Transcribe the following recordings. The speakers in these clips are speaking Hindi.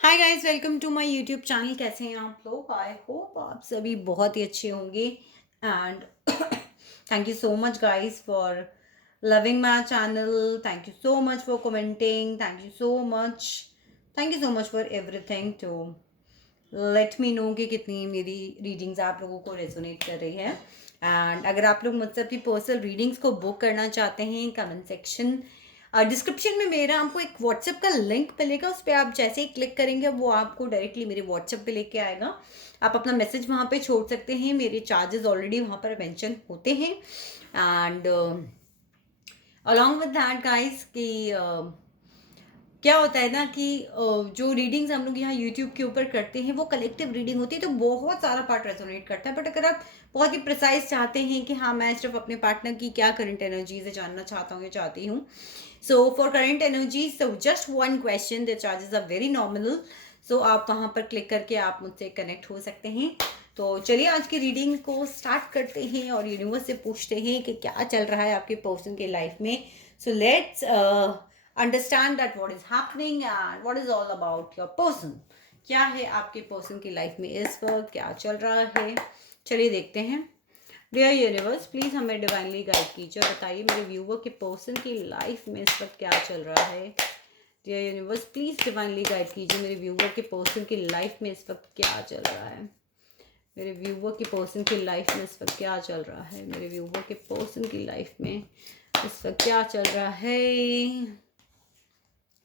Hi guys, welcome to my YouTube channel. कैसे हैं आप लोग? आई होप आप सभी बहुत ही अच्छे होंगे। And thank you so much guys for loving my channel. Thank you so much for commenting. Thank you so much for everything to let me know कि कितनी मेरी रीडिंग्स आप लोगों को रेजोनेट कर रही है। एंड अगर आप लोग मुझसे अपनी पर्सनल रीडिंग्स को बुक करना चाहते हैं, कमेंट सेक्शन डिस्क्रिप्शन में मेरा आपको एक व्हाट्सएप का लिंक मिलेगा। उस पर आप जैसे ही क्लिक करेंगे वो आपको डायरेक्टली मेरे व्हाट्सएप पे लेके आएगा। आप अपना मैसेज वहाँ पे छोड़ सकते हैं। मेरे चार्जेस ऑलरेडी वहाँ पर मेंशन होते हैं। And along with that guys कि क्या होता है ना कि जो रीडिंग्स हम लोग यहाँ यूट्यूब के ऊपर करते हैं वो कलेक्टिव रीडिंग होती है, तो बहुत सारा पार्ट रेजोनेट करता है। बट अगर आप बहुत ही प्रिसाइज चाहते हैं कि हाँ, मैं सिर्फ अपने पार्टनर की क्या करंट एनर्जीज है जानना चाहता हूँ या चाहती हूँ, so for current energy so just one question, the charges are very nominal. So आप वहाँ पर क्लिक करके आप मुझसे कनेक्ट हो सकते हैं। तो चलिए आज की रीडिंग को स्टार्ट करते हैं और यूनिवर्स से पूछते हैं कि क्या चल रहा है आपके पर्सन के लाइफ में। So let's understand that what is happening and what is all about your person. क्या है आपके पर्सन की लाइफ में इस वक्त, क्या चल रहा है, चलिए देखते हैं। डियर यूनिवर्स, प्लीज हमें डिवाइनली गाइड कीजिए और बताइए मेरे व्यूवर के पर्सन की लाइफ में इस वक्त क्या चल रहा है। Dear universe, please divinely guide कीजिए मेरे व्यूवर के पर्सन की लाइफ में इस वक्त क्या चल रहा है। मेरे व्यूवर के पर्सन की लाइफ में इस वक्त क्या चल रहा है। मेरे व्यूवर के पर्सन की लाइफ में इस वक्त क्या चल रहा है।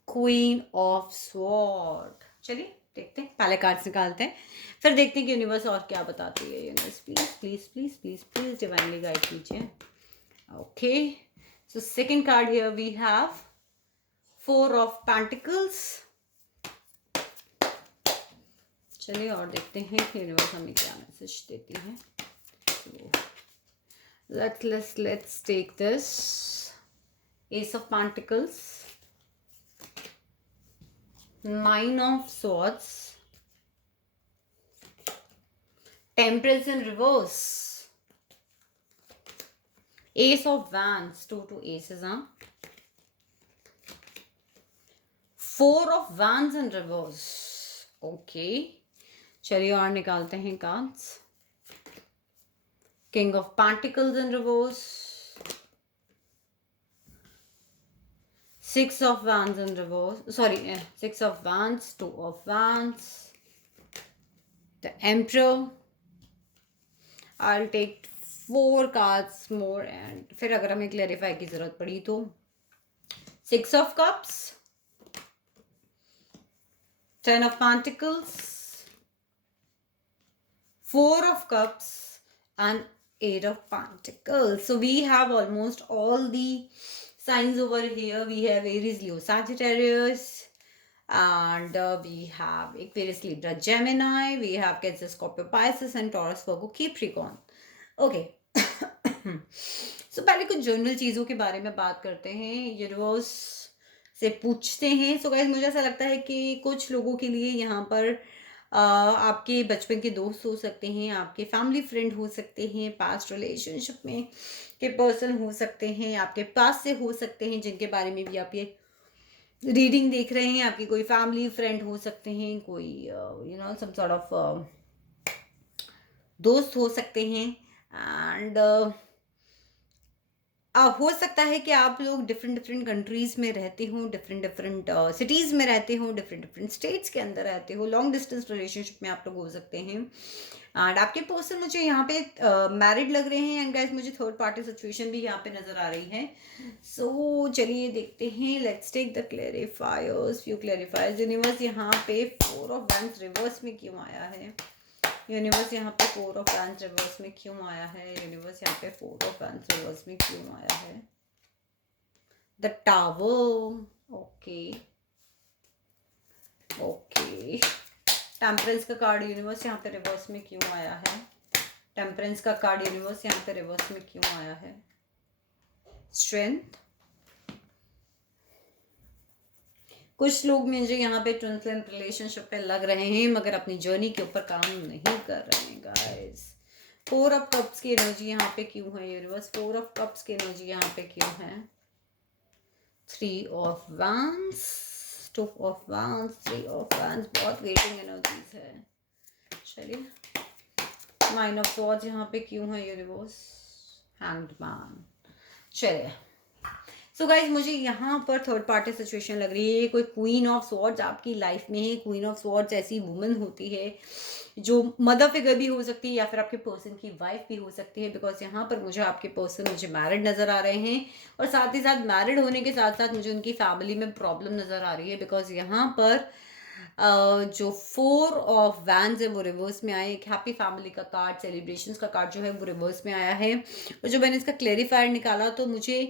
Queen of sword. चलिए देखते हैं, पहले कार्ड्स निकालते हैं, फिर देखते हैं कि यूनिवर्स और क्या बताती है। Universe please please please please please divinely guide कीजिए। Okay, so second card here we have four of pentacles. चलिए और देखते हैं कि यूनिवर्स हमें क्या मैसेज देती है। let's take this ace of pentacles, nine of swords, temperance in reverse, ace of wands, two aces, huh? Four of wands in reverse. Okay, चलिए और निकालते हैं cards. King of pentacles in reverse, six of wands in reverse, sorry, six of wands, two of wands, the emperor. I'll take four cards more and फिर अगर हमें क्लैरिफाई की जरूरत पड़ी तो six of cups, ten of pentacles, four of cups and eight of pentacles. So we have almost all the signs over here. We have Aries, Leo, Sagittarius, and we have Aquarius, Libra, Gemini. We have Cancer, Scorpio, Pisces, and Taurus, Virgo, Capricorn. Okay. So पहले कुछ जनरल चीज़ों के बारे में बात करते हैं, यूनिवर्स से पूछते हैं। सो गाइस, मुझे ऐसा लगता है कि कुछ लोगों के लिए यहाँ पर आपके बचपन के दोस्त हो सकते हैं, आपके फैमिली फ्रेंड हो सकते हैं, पास्ट रिलेशनशिप में के पर्सन हो सकते हैं, आपके पास से हो सकते हैं जिनके बारे में भी आप ये रीडिंग देख रहे हैं। आपकी कोई फैमिली फ्रेंड हो सकते हैं, कोई सम सॉर्ट ऑफ दोस्त हो सकते हैं। एंड हो सकता है कि आप लोग डिफरेंट डिफरेंट कंट्रीज में रहते हो, डिफरेंट डिफरेंट सिटीज़ में रहते हो, डिफरेंट डिफरेंट स्टेट्स के अंदर रहते हो, लॉन्ग डिस्टेंस रिलेशनशिप में आप लोग हो सकते हैं। एंड आपके पर्सन मुझे यहाँ पे मैरिड लग रहे हैं। एंड गाइस, मुझे थर्ड पार्टी सिचुएशन भी यहाँ पे नज़र आ रही है। सो चलिए देखते हैं, let's take the clarifiers, few clarifiers. Universe यहाँ पे फोर ऑफ वैंड्स रिवर्स में क्यों आया है? यूनिवर्स यहाँ पे फोर ऑफ वैंड्स रिवर्स में क्यों आया है? यूनिवर्स यहाँ पे फोर ऑफ वैंड्स रिवर्स में क्यों आया है? The tower. Okay okay, temperance का कार्ड यूनिवर्स यहाँ पे रिवर्स में क्यों आया है? टेम्परेंस का कार्ड यूनिवर्स यहाँ पे रिवर्स में क्यों आया है? स्ट्रेंथ। कुछ लोग मुझे यहाँ पे ट्विन फ्लेम रिलेशनशिप पे लग रहे हैं मगर अपनी जर्नी के ऊपर काम नहीं कर रहे हैं गाइस। फोर ऑफ कप्स की एनर्जी यहाँ पे क्यों है यूनिवर्स? फोर ऑफ कप्स की एनर्जी यहाँ पे क्यों है? Three of wands, two of वांस, थ्री ऑफ वांस, बहुत वेटिंग एनर्जीज है। चलिए, नाइन ऑफ सॉर्ड्स यहाँ पे क्यों है ये रिवर्स, हैंग्ड मैन। चलिए, सो गाइज मुझे यहाँ पर थर्ड पार्टी सिचुएशन लग रही है। कोई क्वीन ऑफ स्वॉर्ड्स आपकी लाइफ में है। क्वीन ऑफ स्वॉर्ड्स ऐसी वुमन होती है जो मदर फिगर भी हो सकती है या फिर आपके पर्सन की वाइफ भी हो सकती है, बिकॉज यहाँ पर मुझे आपके पर्सन मुझे मैरिड नज़र आ रहे हैं, और साथ ही साथ मैरिड होने के साथ साथ मुझे उनकी फैमिली में प्रॉब्लम नज़र आ रही है, बिकॉज यहाँ पर जो फोर ऑफ वैंस है वो रिवर्स में आए। एक हैप्पी फैमिली का कार्ड, सेलिब्रेशंस का कार्ड जो है वो रिवर्स में आया है। और जो मैंने इसका क्लेरिफायर निकाला तो मुझे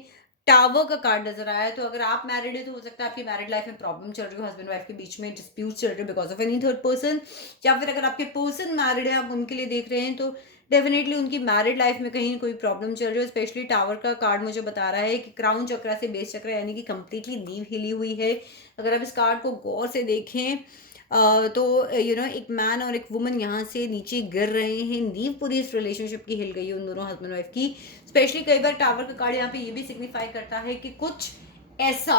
टावर का कार्ड नजर आया है। तो अगर आप मैरिड है तो हो सकता है आपकी मैरिड लाइफ में प्रॉब्लम चल रही हो, हस्बैंड वाइफ के बीच में डिस्प्यूट चल रहे हो because of any third person, या फिर अगर आपके पर्सन मैरिड है आप उनके लिए देख रहे हैं तो डेफिनेटली उनकी मैरिड लाइफ में कहीं कोई प्रॉब्लम चल रही है। स्पेशली टावर का कार्ड मुझे बता रहा है कि क्राउन चक्र से बेस चक्र यानी कि कंप्लीटली नींव हिली हुई है। अगर आप इस कार्ड को गौर से देखें तो एक मैन और एक वुमन यहाँ से नीचे गिर रहे हैं। नींव पूरी इस रिलेशनशिप की हिल गई है उन दोनों हस्बैंड वाइफ की। स्पेशली कई बार टावर का कार्ड यहाँ पे ये भी सिग्निफाई करता है कि कुछ ऐसा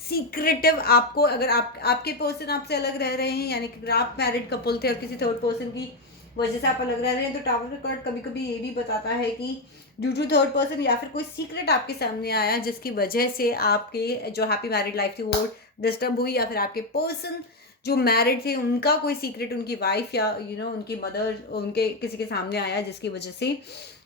सीक्रेटिव आपको, अगर आपके पर्सन आपसे अलग रह रहे हैं, यानी कि अगर आप मैरिड कपल थे और किसी थर्ड पर्सन की वजह से आप अलग रह रहे हैं, तो टावर का कार्ड कभी कभी ये भी बताता है कि ड्यू टू थर्ड पर्सन या फिर कोई सीक्रेट आपके सामने आया जिसकी वजह से आपके जो हैप्पी मैरिड लाइफ थी वो डिस्टर्ब हुई, या फिर आपके पर्सन जो मैरिड थे उनका कोई सीक्रेट उनकी वाइफ या उनकी मदर उनके किसी के सामने आया जिसकी वजह से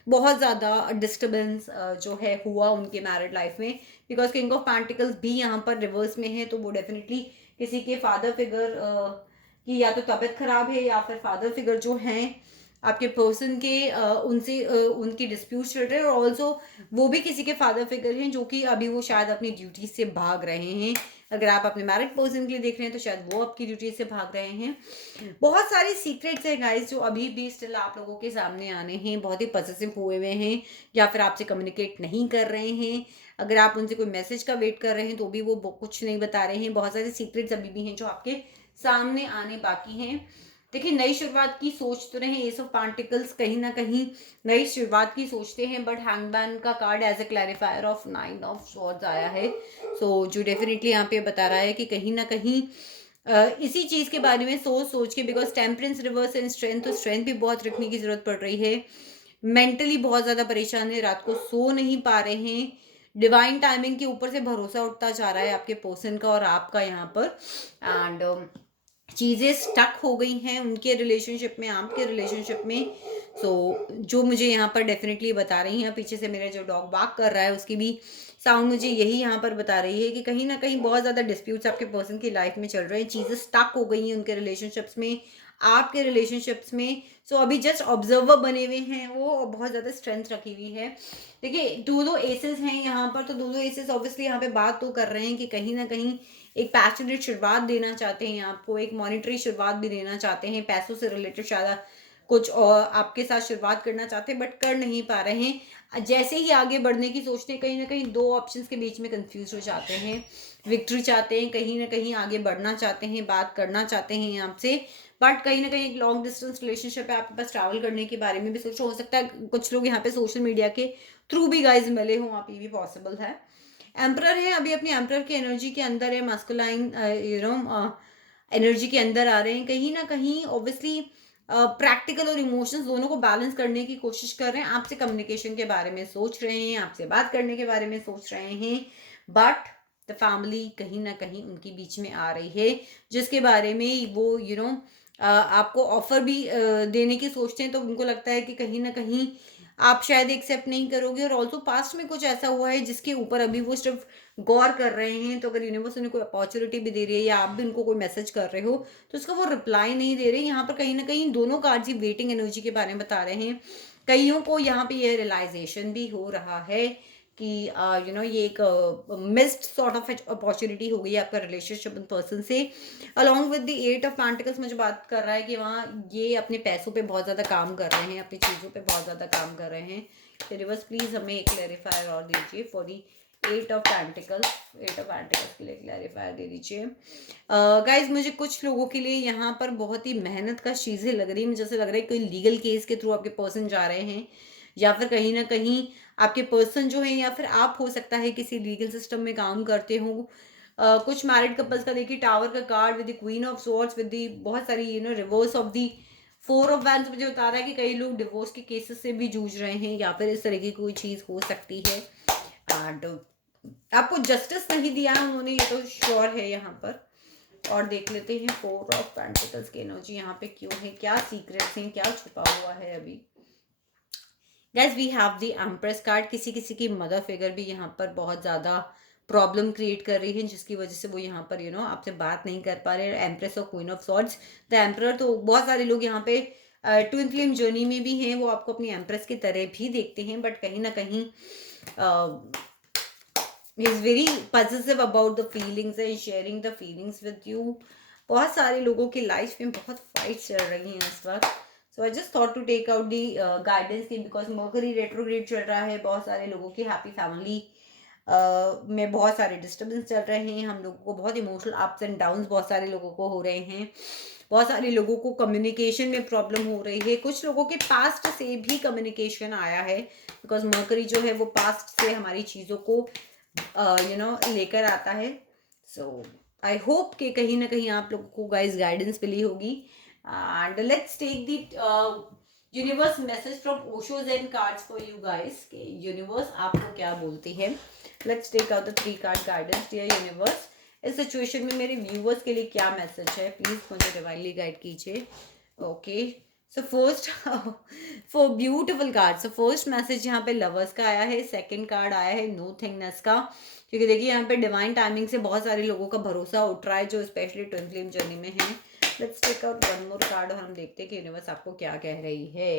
बहुत ज़्यादा डिस्टर्बेंस जो है हुआ उनके मैरिड लाइफ में। बिकॉज किंग ऑफ पेंटिकल्स भी यहाँ पर रिवर्स में है, तो वो डेफिनेटली किसी के फादर फिगर की या तो तबीयत खराब है या फिर फादर फिगर जो हैं आपके पर्सन के उनसे उनकी डिस्प्यूट चल रहे हैं, और ऑल्सो वो भी किसी के फादर फिगर हैं जो कि अभी वो शायद अपनी ड्यूटी से भाग रहे हैं। अगर आप अपने मैरिड पर्सन के लिए देख रहे हैं तो शायद वो आपकी ड्यूटी से भाग रहे हैं। बहुत सारी सीक्रेट्स हैं गाइस जो अभी भी स्टिल आप लोगों के सामने आने हैं। बहुत ही पॉसेसिव हुए हुए हैं या फिर आपसे कम्युनिकेट नहीं कर रहे हैं। अगर आप उनसे कोई मैसेज का वेट कर रहे हैं तो भी वो कुछ नहीं बता रहे हैं। बहुत सारे सीक्रेट्स अभी भी हैं जो आपके सामने आने बाकी हैं। देखिए, नई शुरुआत की सोच तो रहे एस ऑफ पेंटिकल्स, कहीं ना कहीं नई शुरुआत की सोचते हैं, बट हैंगमैन का card as a clarifier of nine of swords आया है। सो जो डेफिनेटली यहाँ पे बता रहा है कि कहीं ना कहीं इसी चीज के बारे में सोच के, because temperance reverse and strength, तो स्ट्रेंथ भी बहुत रखने की जरूरत पड़ रही है। मेंटली बहुत ज्यादा परेशान है, रात को सो नहीं पा रहे हैं। डिवाइन टाइमिंग के ऊपर से भरोसा उठता जा रहा है आपके पर्सन का और आपका यहाँ पर। एंड चीज़ें स्टक हो गई हैं उनके रिलेशनशिप में, आपके रिलेशनशिप में। सो जो मुझे यहाँ पर डेफिनेटली बता रही हैं, पीछे से मेरा जो डॉग बाक कर रहा है उसकी भी साउंड मुझे यही यहाँ पर बता रही है कि कहीं ना कहीं बहुत ज़्यादा डिस्प्यूट्स आपके पर्सन की लाइफ में चल रहे हैं। चीज़ें स्टक हो गई हैं उनके रिलेशनशिप्स में, आपके रिलेशनशिप्स में। सो अभी जस्ट ऑब्जर्वर बने हुए हैं वो, बहुत ज़्यादा स्ट्रेंथ रखी हुई है। देखिए, दो एसेस हैं यहाँ पर, तो दो एसेस ऑब्वियसली यहाँ पे बात तो कर रहे हैं कि कहीं ना कहीं एक पैशनेट शुरुआत देना चाहते हैं आपको, एक मॉनिटरी शुरुआत भी देना चाहते हैं, पैसों से रिलेटेड शायद कुछ और आपके साथ शुरुआत करना चाहते हैं बट कर नहीं पा रहे हैं। जैसे ही आगे बढ़ने की सोचते हैं, कहीं ना कहीं दो ऑप्शंस के बीच में कंफ्यूज हो जाते हैं। विक्ट्री चाहते हैं, कहीं ना कहीं आगे बढ़ना चाहते हैं, बात करना चाहते हैं आपसे, बट कहीं ना कहीं एक लॉन्ग डिस्टेंस रिलेशनशिप है, आपके पास ट्रैवल करने के बारे में भी सोचो। हो सकता है कुछ लोग यहाँ पे सोशल मीडिया के थ्रू भी गाइज मिले हों आप, ये भी पॉसिबल है। एम्परर है, अभी अपनी एम्परर की एनर्जी के अंदर है, मास्कुलाइन एनर्जी के अंदर आ रहे हैं। कहीं ना कहीं ऑब्वियसली प्रैक्टिकल और इमोशंस दोनों को बैलेंस करने की कोशिश कर रहे हैं, आपसे कम्युनिकेशन के बारे में सोच रहे हैं, आपसे बात करने के बारे में सोच रहे हैं, बट द फैमिली कहीं ना कहीं उनके बीच में आ रही है जिसके बारे में वो आपको ऑफर भी देने की सोचते हैं। तो उनको लगता है कि कहीं ना कहीं आप शायद एक्सेप्ट नहीं करोगे, और ऑल्सो पास्ट में कुछ ऐसा हुआ है जिसके ऊपर अभी वो सिर्फ गौर कर रहे हैं। तो अगर यूनिवर्स उन्हें कोई अपॉर्चुनिटी भी दे रही है या आप भी उनको कोई मैसेज कर रहे हो तो उसका वो रिप्लाई नहीं दे रहे। यहाँ पर कहीं ना कहीं दोनों कार्ड्स ही वेटिंग एनर्जी के बारे में बता रहे हैं। कईयों को यहाँ पे ये रियलाइजेशन भी हो रहा है कि ये एक मिस्ड सॉर्ट ऑफ अपॉर्चुनिटी हो गई है आपका रिलेशनशिप पर्सन से। Along with the eight of pentacles मुझे बात कर रहा है कि वहाँ ये अपने पैसों पे बहुत ज़्यादा काम कर रहे हैं, अपनी चीज़ों पे बहुत ज़्यादा काम कर रहे हैं। यूनिवर्स प्लीज़ हमें एक क्लैरिफायर और दीजिए for the eight of pentacles के लिए क्लैरिफायर दे दीजिए। गाइज मुझे कुछ लोगों के लिए यहाँ पर बहुत ही मेहनत का चीज़ें लग रही है। मुझे ऐसा लग रहा है कोई लीगल केस के थ्रू आपके पर्सन जा रहे हैं, या फिर कहीं ना कहीं आपके पर्सन जो है, या फिर आप हो सकता है किसी लीगल सिस्टम में काम करते हो। कुछ मैरिड कपल्स का देखिए टावर का card with the queen of swords with the बहुत सारी reverse of the four of wands मुझे बता रहा है कि कई लोग डिवोर्स के केसेस से भी जूझ रहे हैं या फिर इस तरह की कोई चीज़ हो सकती है। एंड आपको जस्टिस नहीं दिया है उन्होंने, ये तो श्योर है यहाँ पर। और देख लेते हैं फोर ऑफ पेंटिकल्स की एनर्जी यहाँ पे क्यों है, क्या सीक्रेट्स हैं, क्या छुपा हुआ है अभी। Guys we have the empress card. किसी किसी की मदर फिगर भी यहाँ पर बहुत ज़्यादा प्रॉब्लम क्रिएट कर रही है, जिसकी वजह से वो यहाँ पर आपसे बात नहीं कर पा रहे। एम्प्रेस और queen of swords, the emperor, तो बहुत सारे लोग यहाँ पे ट्विन फ्लेम जर्नी में भी हैं, वो आपको अपनी एम्प्रेस की तरह भी देखते हैं, बट कहीं ना कहीं he is very possessive about the feelings and sharing the feelings with you। बहुत सारे लोगों की लाइफ में बहुत फाइट चल रही हैं इस वक्त। So I just thought to take out the guidance की, बिकॉज मर्करी रेट्रोग्रेड चल रहा है, बहुत सारे लोगों की हैप्पी फैमिली में बहुत सारे डिस्टर्बेंस चल रहे हैं, हम लोगों को बहुत इमोशनल अप्स एंड डाउन्स बहुत सारे लोगों को हो रहे हैं, बहुत सारे लोगों को कम्युनिकेशन में प्रॉब्लम हो रही है, कुछ लोगों के पास्ट से भी कम्युनिकेशन आया है, बिकॉज मर्करी जो है वो पास्ट से हमारी चीज़ों को लेकर आता है। सो आई होप कि कहीं ना कहीं आप लोगों को गाइस गाइडेंस मिली होगी। And let's take the universe message from Osho's and cards for you guys कि यूनिवर्स आपको क्या बोलती है। Let's take out the 3 card guidance. Dear universe, इस सिचुएशन में मेरे व्यूवर्स के लिए क्या मैसेज है, प्लीज मुझे डिवाइनली गाइड कीजिए। Okay, so first for beautiful card, so first message यहाँ पे लवर्स का आया है, सेकंड कार्ड आया है नो थिंगनेस का, क्योंकि देखिए यहाँ पे डिवाइन टाइमिंग से बहुत सारे लोगों का भरोसा उठ रहा है जो स्पेशली ट्विन फ्लेम जर्नी में है। Let's take out one more card और हम देखते हैं कि यूनिवर्स आपको क्या कह रही है।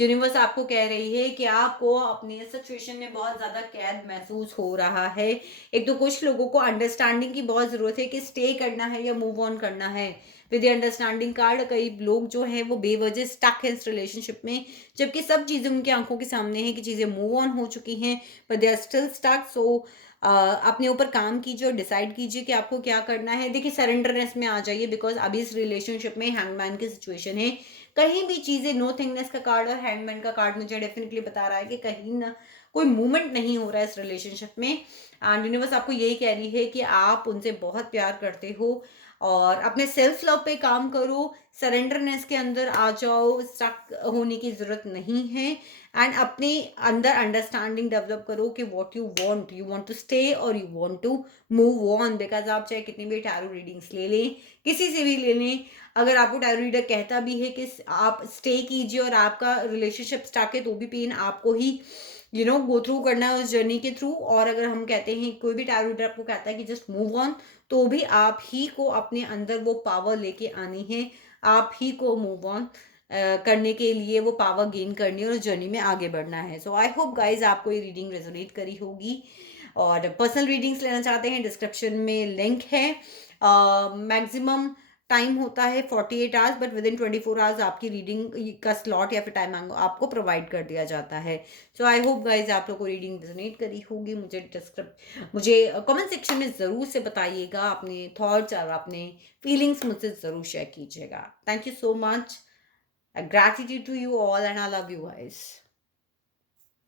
यूनिवर्स आपको कह रही है कि आपको अपनी सिचुएशन में बहुत ज्यादा कैद महसूस हो रहा है। एक तो कुछ लोगों को अंडरस्टैंडिंग की बहुत जरूरत है कि स्टे करना है या मूव ऑन करना है विद अंडरस्टैंडिंग कार्ड। कई लोग जो है वो बेवजह स्टक है इस रिलेशनशिप में, जबकि सब चीजें उनकी आंखों के सामने है कि चीजें मूव ऑन हो चुकी हैं, पर दे आर स्टिल स्टक। सो अपने ऊपर काम कीजिए और डिसाइड कीजिए कि आपको क्या करना है। देखिए सरेंडरनेस में आ जाइए, बिकॉज अभी इस रिलेशनशिप में हैंगमैन की सिचुएशन है, कहीं भी चीजें, नो थिंगनेस का कार्ड और हैंगमैन का कार्ड मुझे डेफिनेटली बता रहा है कि कहीं ना कोई मूवमेंट नहीं हो रहा है इस रिलेशनशिप में। एंड यूनिवर्स आपको यही कह रही है कि आप उनसे बहुत प्यार करते हो और अपने सेल्फ लव पे काम करो, सरेंडरनेस के अंदर आ जाओ, स्टक होने की जरूरत नहीं है। एंड अपने अंदर अंडरस्टैंडिंग डेवलप करो कि what you want to stay और you want to move on. Because आप चाहे कितनी भी टैरो रीडिंग्स ले लें, किसी से भी ले लें, अगर आपको टैरो रीडर कहता भी है कि आप स्टे कीजिए और आपका रिलेशनशिप स्टक है, तो भी पेन आपको ही गो थ्रू करना है उस जर्नी के थ्रू। और अगर हम कहते हैं, कोई भी टैरो रीडर आपको कहता है कि जस्ट मूव ऑन, तो भी आप ही को अपने अंदर वो पावर लेके आनी है, आप ही को मूव ऑन करने के लिए वो पावर गेन करनी है और जर्नी में आगे बढ़ना है। सो आई होप गाइज आपको ये रीडिंग रेजोनेट करी होगी। और पर्सनल रीडिंग्स लेना चाहते हैं, डिस्क्रिप्शन में लिंक है। मैक्सिमम टाइम होता है 48 hours, but with in 24 hours आपकी रीडिंग का स्लॉट या फिर टाइम आपको प्रोवाइड कर दिया जाता है। सो आई होप गाइज आप लोग को रीडिंग रेजोनेट करी होगी। मुझे कमेंट सेक्शन में ज़रूर से बताइएगा अपने थॉट्स और अपने फीलिंग्स मुझसे ज़रूर शेयर कीजिएगा। Thank you so much, gratitude to you all, and I love you guys।